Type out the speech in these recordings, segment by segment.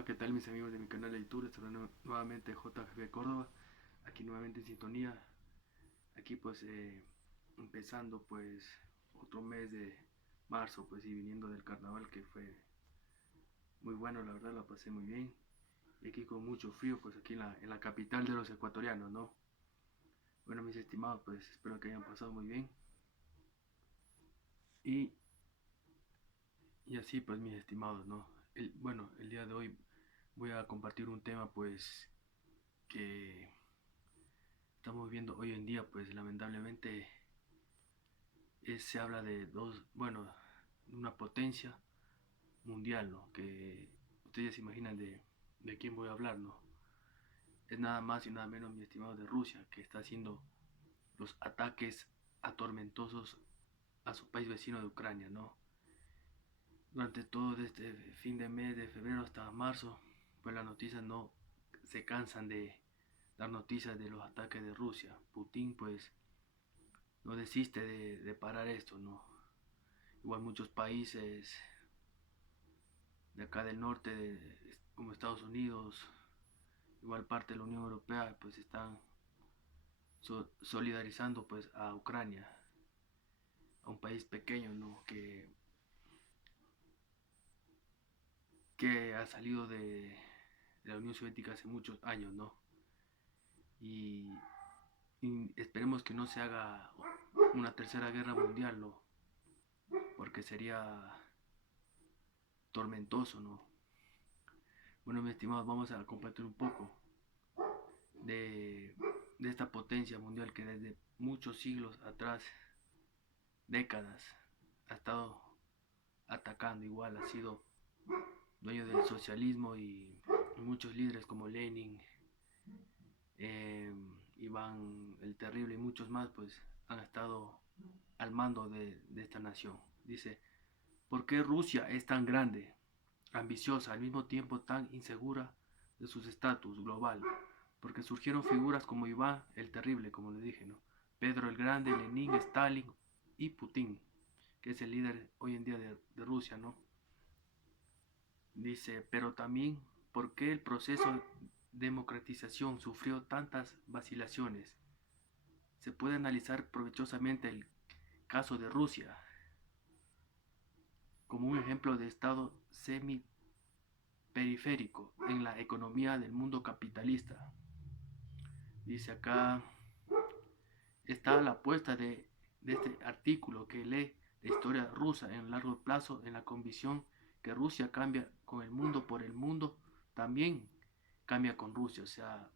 Hola, ¿qué tal mis amigos de mi canal de YouTube? Estoy nuevamente JGB Córdoba, aquí nuevamente en sintonía, aquí pues empezando pues otro mes de marzo pues y viniendo del carnaval que fue muy bueno, la verdad la pasé muy bien y aquí con mucho frío pues aquí en la capital de los ecuatorianos, ¿no? Bueno mis estimados pues espero que hayan pasado muy bien y, y así pues mis estimados, ¿no? Bueno, el día de hoy voy a compartir un tema pues que estamos viendo hoy en día, pues lamentablemente se habla de bueno, una potencia mundial, ¿no? Que ustedes se imaginan de quién voy a hablar, ¿no? Es nada más y nada menos, mi estimado, de Rusia, que está haciendo los ataques atormentosos a su país vecino de Ucrania, ¿no? Durante todo este fin de mes de febrero hasta marzo, pues las noticias no se cansan de dar noticias de los ataques de Rusia. Putin, pues, no desiste de parar esto, ¿no? Igual muchos países de acá del norte, como Estados Unidos, igual parte de la Unión Europea, pues están solidarizando pues a Ucrania, a un país pequeño, ¿no? Que ha salido de la Unión Soviética hace muchos años, ¿no? Y, y esperemos que no se haga una tercera guerra mundial, ¿no? Porque sería tormentoso, ¿no? Bueno, mis estimados, vamos a compartir un poco de, de esta potencia mundial que desde muchos siglos atrás, décadas, ha estado atacando. Igual ha sido dueño del socialismo y muchos líderes como Lenin, eh, Iván el Terrible y muchos más pues han estado al mando de esta nación. Dice, ¿por qué Rusia es tan grande, ambiciosa, al mismo tiempo tan insegura de su estatus global? Porque surgieron figuras como Iván el Terrible, como le dije, ¿no? Pedro el Grande, Lenin, Stalin y Putin, que es el líder hoy en día de Rusia, ¿no? Dice, pero también, ¿por qué el proceso de democratización sufrió tantas vacilaciones? Se puede analizar provechosamente el caso de Rusia como un ejemplo de estado semi-periférico en la economía del mundo capitalista. Dice acá, está la apuesta de este artículo que lee la historia rusa en largo plazo en la convicción que Rusia cambia con el mundo por el mundo, también cambia con Rusia. O sea,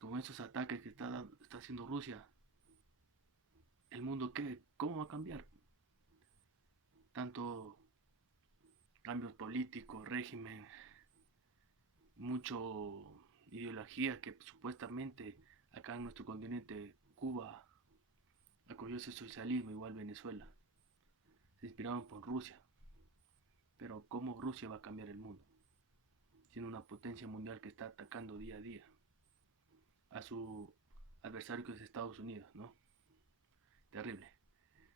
con esos ataques que está haciendo Rusia, el mundo, ¿qué? ¿Cómo va a cambiar? Tanto cambios políticos, régimen, mucho ideología que supuestamente acá en nuestro continente, Cuba, acogió ese socialismo, igual Venezuela. Se inspiraron por Rusia. Pero ¿cómo Rusia va a cambiar el mundo? Siendo una potencia mundial que está atacando día a día a su adversario que es Estados Unidos, ¿no? Terrible.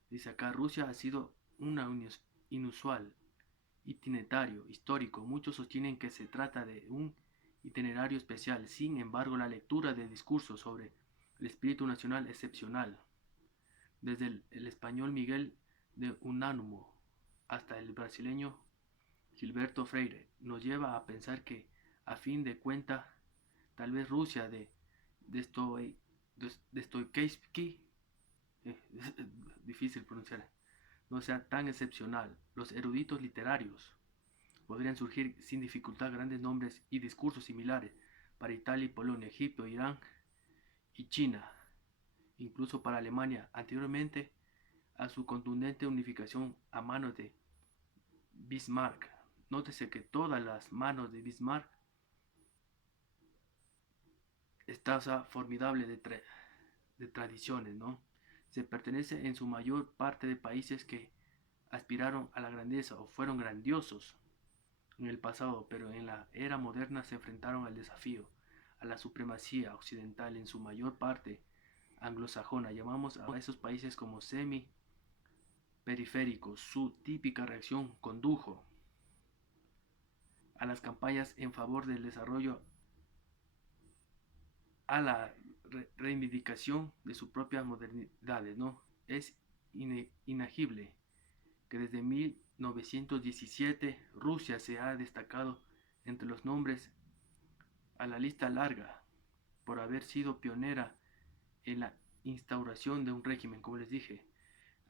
Dice acá, Rusia ha sido una inusual itinerario histórico. Muchos sostienen que se trata de un itinerario especial. Sin embargo, la lectura de discursos sobre el espíritu nacional excepcional, desde el español Miguel de Unamuno hasta el brasileño Gilberto Freire, nos lleva a pensar que, a fin de cuentas, tal vez Rusia de Stoichkov, es difícil pronunciar, no sea tan excepcional. Los eruditos literarios podrían surgir sin dificultad grandes nombres y discursos similares para Italia y Polonia, Egipto, Irán y China, incluso para Alemania, anteriormente a su contundente unificación a manos de Bismarck. Nótese que todas las manos de Bismarck está esa formidable de tradiciones, ¿no? Se pertenece en su mayor parte de países que aspiraron a la grandeza o fueron grandiosos en el pasado, pero en la era moderna se enfrentaron al desafío, a la supremacía occidental en su mayor parte anglosajona. Llamamos a esos países como semi-periféricos. Su típica reacción condujo a las campañas en favor del desarrollo, a la reivindicación de sus propias modernidades, ¿no? Es inagible que desde 1917 Rusia se ha destacado entre los nombres a la lista larga por haber sido pionera en la instauración de un régimen, como les dije.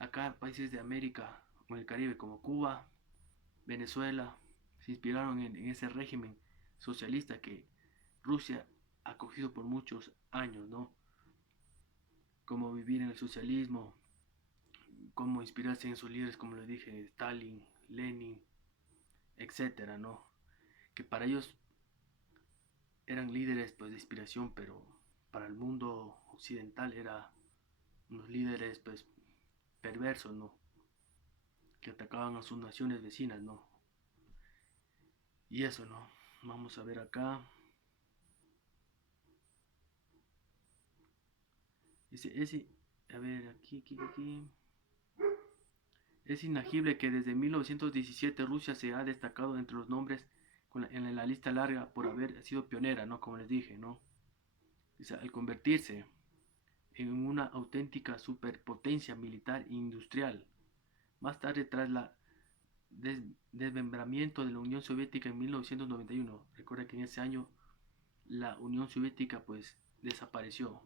Acá países de América o el Caribe como Cuba, Venezuela, se inspiraron en ese régimen socialista que Rusia ha cogido por muchos años, ¿no? Cómo vivir en el socialismo, cómo inspirarse en sus líderes, como les dije, Stalin, Lenin, etcétera, ¿no? Que para ellos eran líderes pues de inspiración, pero para el mundo occidental eran unos líderes pues perversos, ¿no? Que atacaban a sus naciones vecinas, ¿no? Y eso, ¿no? Vamos a ver acá. Ese, a ver, aquí. Es inagible que desde 1917 Rusia se ha destacado entre los nombres en la lista larga por haber sido pionera, ¿no? Como les dije, ¿no? Dice, al convertirse en una auténtica superpotencia militar e industrial. Más tarde, tras la desmembramiento de la Unión Soviética en 1991, recuerda que en ese año la Unión Soviética pues desapareció.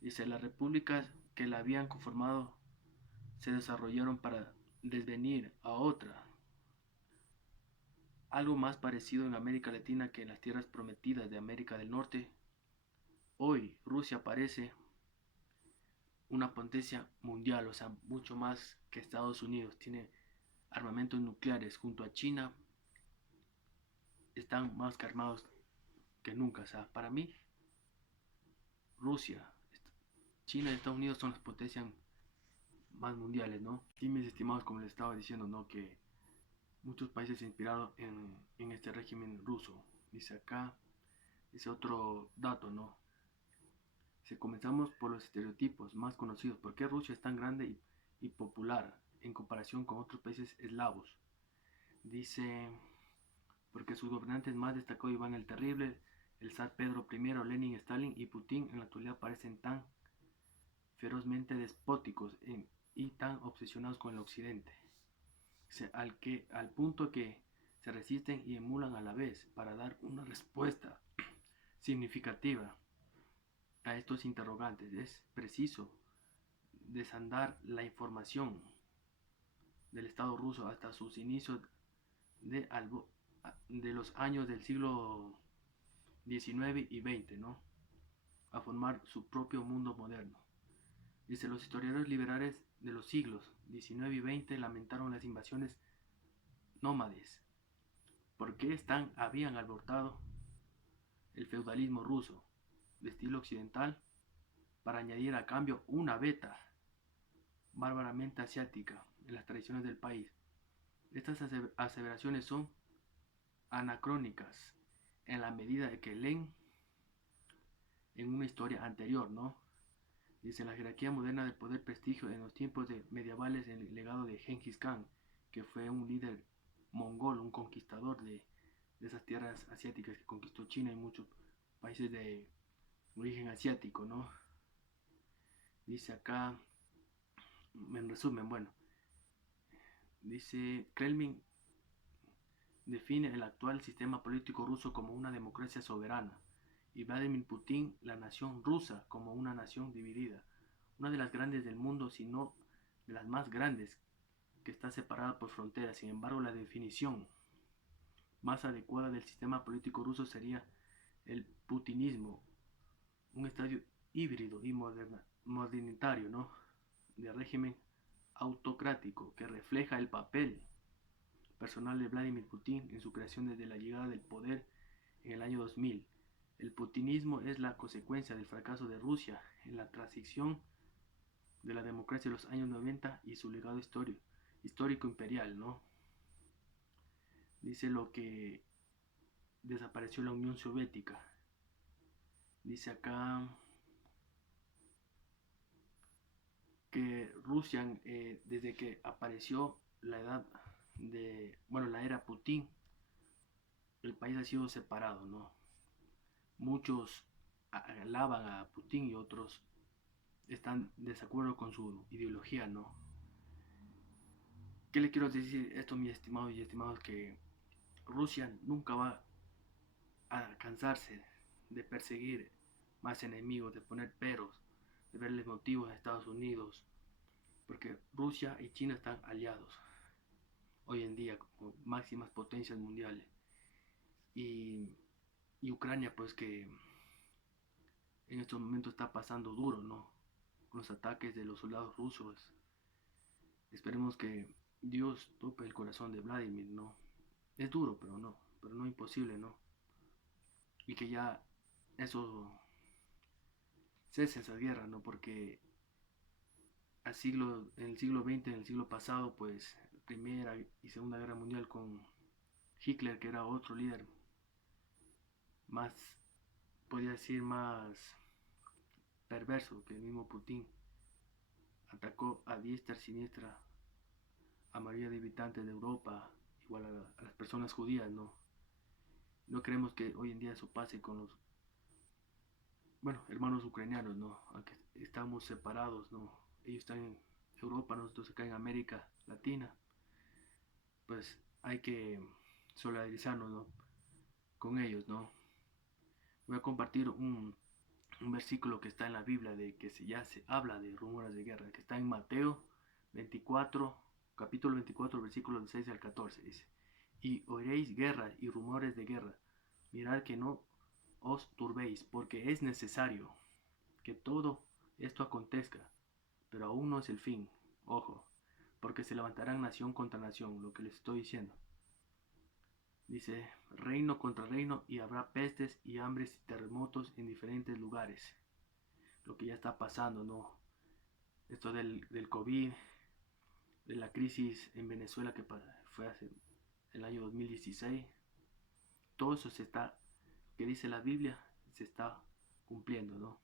Dice, las repúblicas que la habían conformado se desarrollaron para desvenir a otra, algo más parecido en América Latina que en las tierras prometidas de América del Norte. Hoy Rusia parece una potencia mundial, o sea, mucho más que Estados Unidos. Tiene armamentos nucleares junto a China, están más armados que nunca. O sea, para mí, Rusia, China y Estados Unidos son las potencias más mundiales, ¿no? Y mis estimados, como les estaba diciendo, ¿no? Que muchos países se inspiraron en este régimen ruso. Dice acá, dice otro dato, ¿no? Si comenzamos por los estereotipos más conocidos, ¿por qué Rusia es tan grande y popular en comparación con otros países eslavos? Dice, porque sus gobernantes más destacados Iván el Terrible, el zar Pedro I, Lenin, Stalin y Putin en la actualidad parecen tan ferozmente despóticos y tan obsesionados con el occidente, al punto que se resisten y emulan a la vez para dar una respuesta significativa a estos interrogantes. Es preciso desandar la información del Estado ruso hasta sus inicios de, de los años del siglo XIX y XX, ¿no? A formar su propio mundo moderno. Dice, los historiadores liberales de los siglos XIX y XX lamentaron las invasiones nómades, porque habían abortado el feudalismo ruso de estilo occidental para añadir a cambio una beta bárbaramente asiática en las tradiciones del país. Estas aseveraciones son anacrónicas en la medida de que leen en una historia anterior, ¿no? Dice, la jerarquía moderna del poder prestigio en los tiempos medievales, el legado de Genghis Khan, que fue un líder mongol, un conquistador de esas tierras asiáticas que conquistó China y muchos países de origen asiático, ¿no? Dice acá, en resumen, bueno, dice, Kremlin define el actual sistema político ruso como una democracia soberana y Vladimir Putin la nación rusa como una nación dividida, una de las grandes del mundo, si no de las más grandes, que está separada por fronteras. Sin embargo, la definición más adecuada del sistema político ruso sería el putinismo, un estadio híbrido y modernitario, ¿no? De régimen autocrático que refleja el papel personal de Vladimir Putin en su creación desde la llegada del poder en el año 2000. El putinismo es la consecuencia del fracaso de Rusia en la transición de la democracia de los años 90 y su legado histórico imperial, ¿no? Dice lo que desapareció la Unión Soviética. Dice acá que Rusia, desde que apareció la edad la era Putin, el país ha sido separado, ¿no? Muchos alaban a Putin y otros están de desacuerdo con su ideología, ¿no? ¿Qué le quiero decir esto, mis estimados y estimados? Que Rusia nunca va a cansarse de perseguir más enemigos, de poner peros, de verles motivos a Estados Unidos, porque Rusia y China están aliados hoy en día como máximas potencias mundiales. Y, y Ucrania, pues que en estos momentos está pasando duro, ¿no? Con los ataques de los soldados rusos. Esperemos que Dios tope el corazón de Vladimir, ¿no? Es duro, pero no imposible, ¿no? Y que ya eso cese esa guerra, ¿no? Porque en el siglo XX, en el siglo pasado, pues Primera y Segunda Guerra Mundial con Hitler, que era otro líder más, podría decir, más perverso que el mismo Putin, atacó a diestra y siniestra a mayoría de habitantes de Europa, igual a las personas judías, ¿no? No queremos que hoy en día eso pase con los, bueno, hermanos ucranianos, ¿no? Aunque estamos separados, ¿no? Ellos están en Europa, nosotros acá en América Latina, pues hay que solidarizarnos, ¿no? Con ellos, ¿no? Voy a compartir un versículo que está en la Biblia de que ya se habla de rumores de guerra, que está en Mateo 24, capítulo 24, versículos del 6 al 14, dice, y oiréis guerra y rumores de guerra, mirad que no os turbéis, porque es necesario que todo esto acontezca, pero aún no es el fin, ojo, porque se levantarán nación contra nación, lo que les estoy diciendo. Dice, reino contra reino, y habrá pestes y hambres y terremotos en diferentes lugares. Lo que ya está pasando, ¿no? Esto del COVID, de la crisis en Venezuela que fue hace el año 2016. Todo eso que dice la Biblia, se está cumpliendo, ¿no?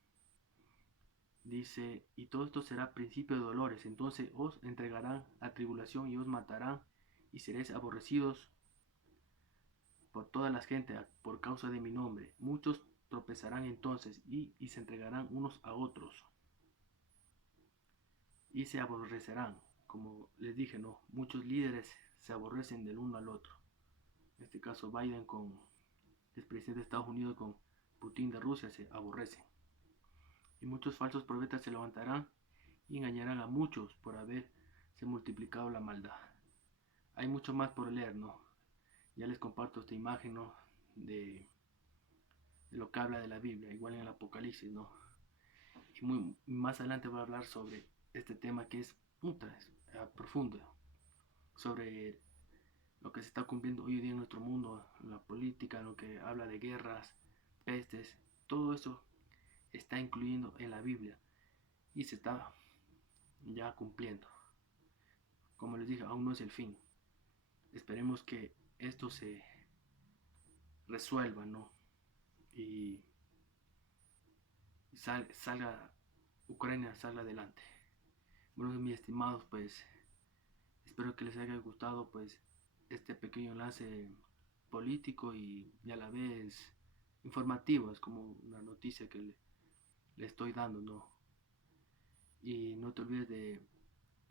Dice, y todo esto será principio de dolores, entonces os entregarán a tribulación y os matarán, y seréis aborrecidos por todas las gentes por causa de mi nombre. Muchos tropezarán entonces y se entregarán unos a otros y se aborrecerán. Como les dije, no, muchos líderes se aborrecen del uno al otro. En este caso Biden con el presidente de Estados Unidos con Putin de Rusia se aborrecen. Y muchos falsos profetas se levantarán y engañarán a muchos por haberse multiplicado la maldad. Hay mucho más por leer, ¿no? Ya les comparto esta imagen, ¿no? De lo que habla de la Biblia, igual en el Apocalipsis, ¿no? Y más adelante voy a hablar sobre este tema que es profundo, sobre lo que se está cumpliendo hoy en día en nuestro mundo, la política, lo que habla de guerras, pestes, todo eso está incluyendo en la Biblia y se está ya cumpliendo. Como les dije, aún no es el fin. Esperemos que esto se resuelva, ¿no? Y salga, Ucrania salga adelante. Bueno, mis estimados, pues espero que les haya gustado pues este pequeño enlace político y a la vez informativo, es como una noticia que le estoy dando, ¿no? Y no te olvides de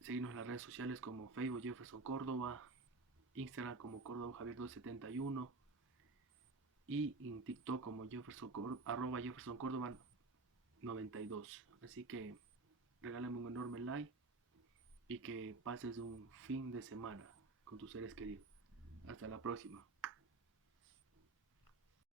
seguirnos en las redes sociales como Facebook Jefferson Córdoba, Instagram como Córdoba Javier 271 y en TikTok como Jefferson Córdoba 92. Así que regálame un enorme like y que pases un fin de semana con tus seres queridos. Hasta la próxima.